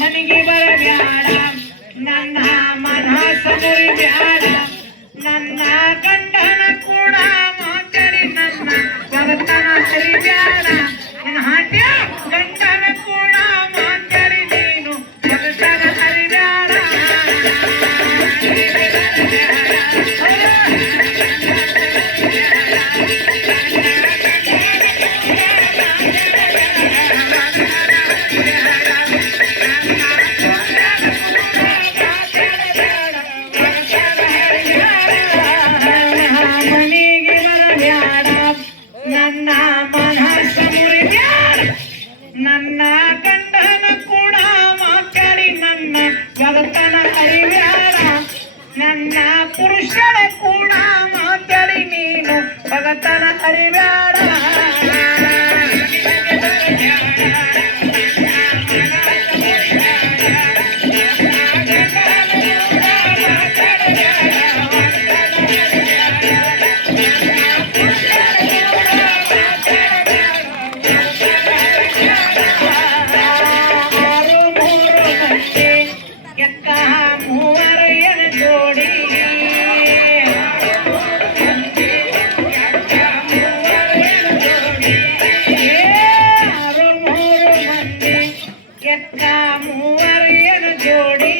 ಮನೆಗೆ ಬರಬ್ಯಾಡ ನನ್ನ ಮನಸ್ಸ ಮುರಿಬ್ಯಾಡ ನನ್ನ ಗಂಡನ ಕೂಡ ಮಾತಾಡಿ ನನ್ನ ಜಗತ್ತನ ಸರಿಬ್ಯಾಡ ನಿನ್ನ ಹಾಟ್ಯ ಗಂಡನ ಕೂಡ ಮಾತಾಡಿ ನೀನು ಜಗತ್ತನ ಸರಿಬ್ಯಾಡ ನನ್ನ ಮನಸ್ಸ ಮುರಿಬ್ಯಾಡ ನನ್ನ ಗಂಡನ ಕೂಡ ಮಾತಾಡಿ ನನ್ನ ಜಗತ್ತನ ಹರಿಬ್ಯಾಡ ನನ್ನ ಪುರುಷನ ಕೂಡ ಮಾತಾಡಿ ನೀನು ಜಗತ್ತನ ಹರಿಬ್ಯಾಡ ಮೂವರಿಯನ ಜೋಡಿ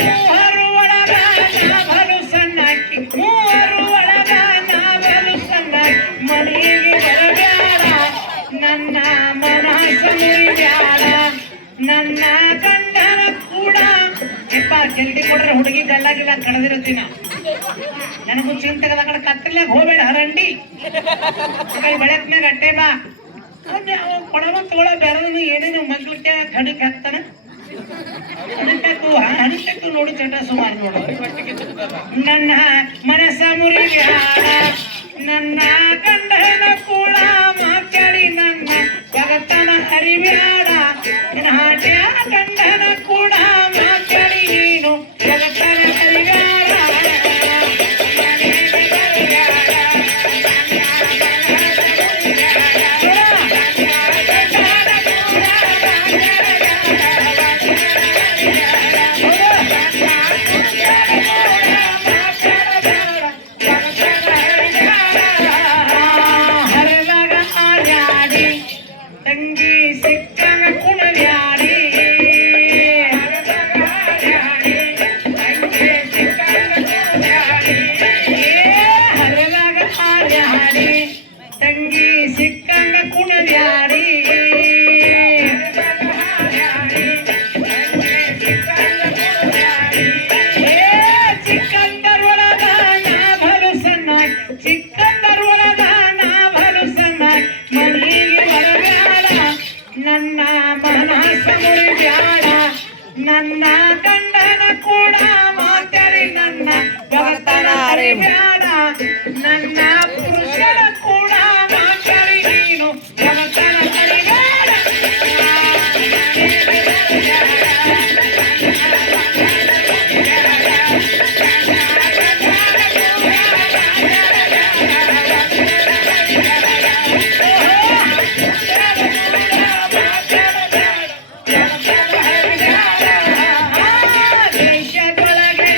ಮೂವರು ಒಳಗ ನಾವಲು ಸಣ್ಣಾಕಿ ಮೂವರು ಒಳಗ ನಾವಲು ಸಣ್ಣಾಕಿ ಮನೆಗೆ ಬರಬ್ಯಾಡ ನನ್ನ ಮನಸ್ಸ ಮುರಿಬ್ಯಾಡ ನನ್ನ ಗಂಡನ ಕೂಡ ಎಪ್ಪ ಜಲ್ದಿ ಕೊಡ್ರೆ ಹುಡುಗಿ ಗಲ್ಲಾಗಿಲ್ಲ ಕಳೆದಿರುತ್ತೀನ ನನಗೂ ಚಿಂತೆಗದ ಕಡೆ ಕತ್ತಲಾಗ ಹೋಗ್ಬೇಡ ಹರಂಡಿ ಬೆಳಕ್ನಾಗ ಅಟ್ಟೆ ಬಾ ಕೊಡವ ತೋಳ ಬೆರದನು ಏನೇನು ಮಗ್ಲಿಕ್ಕೆ ಹಡಕ್ ಹಾಕ್ತಾನ ಹಡಕ್ಕು ನೋಡಿ ಚಟ ಸುಮಾರು ನೋಡು ನನ್ನ ಮನಸ್ಸ ಮುರಿಬ್ಯಾಡ ನನ್ನ ಗಂಡನ ಕೂಡ ಮಾತಾಡಿ ನನ್ನ ಜಗತ್ತನ ಹರಿಬ್ಯಾಡ ನಿನ್ನ ಹಾಟ್ಯ ಗಂಡನ ಕೂಡ ಮಾತಾಡಿ ನೀನು ಜಗತ್ತನ ಹರಿಬ್ಯಾಡ ತಂಗಿ ಸಿಕ್ಕನ ಕುಣವ್ಯಾಡಿ ಹರದಾಗ ಹಾಡ್ಯಾಡಿ ತಂಗಿ ಸಿಕ್ಕನ ಕುಣವ್ಯಾಡಿ ಚಿಕ್ಕಂದರ್ ಒಳಗ ನಾ ಭಲು ಸಣ್ಣ ಚಿಕ್ಕಂದರ್ ಒಳಗ ನಾ ಭಲು ಸಣ್ಣ ಮನೆಗೆ ಬರಬ್ಯಾಡ ನನ್ನ ಮನಸ್ಸ ಮುರಿಬ್ಯಾಡ ನನ್ನ ಗಂಡನ ಕೂಡ ಮಾತಾಡಿ ನನ್ನ ಜಗತ್ತನ ಹರಿಬ್ಯಾಡ ನನ್ನ ಪುರುಷನ ಕೂಡ ಮಾತಾಡಿ ನೀನು ಜಗತ್ತನ ಹರಿಬ್ಯಾಡ ದೇಶದೊಳಗೆ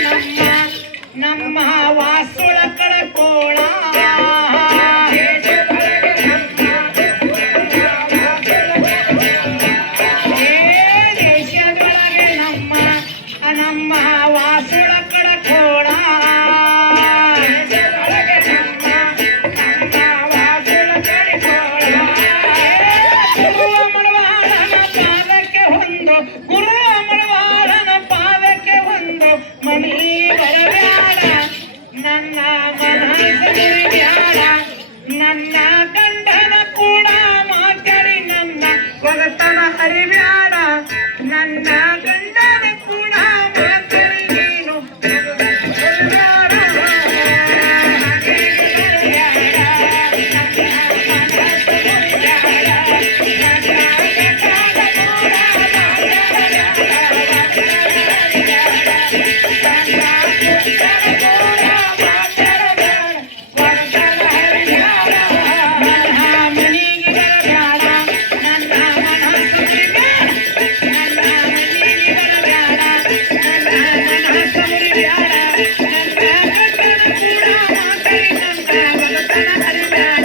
ನಮ್ಮ ವಾಸುಳ ಕಳಕೋಳ ದೇಶದೊಳಗೆ ನಮ್ಮ ವಾಸುಳ ಕಳಕೋಳ ಗುರುವ ಮಳವಾಳನ ಪಾದಕ್ಕೆ ಹೊಂದು ಗುರುವ ಮಳವಾಳನ ಪಾದಕ್ಕೆ ಹೊಂದು ಮನಿ ಬರಬ್ಯಾಡ ನನ್ನ ಮನಸ್ಸ ಮುರಿಬ್ಯಾಡ ನನ್ನ ಗಂಡನ ಕೂಡ ಮಾತಾಡಿ ನನ್ನ ಜಗತ್ತನ ಹರಿಬ್ಯಾಡ ನನ್ನ ಗಂಡನ ಕೂಡ ಮಾತಾಡಿ ನೀನು ಬ್ಯಾಡ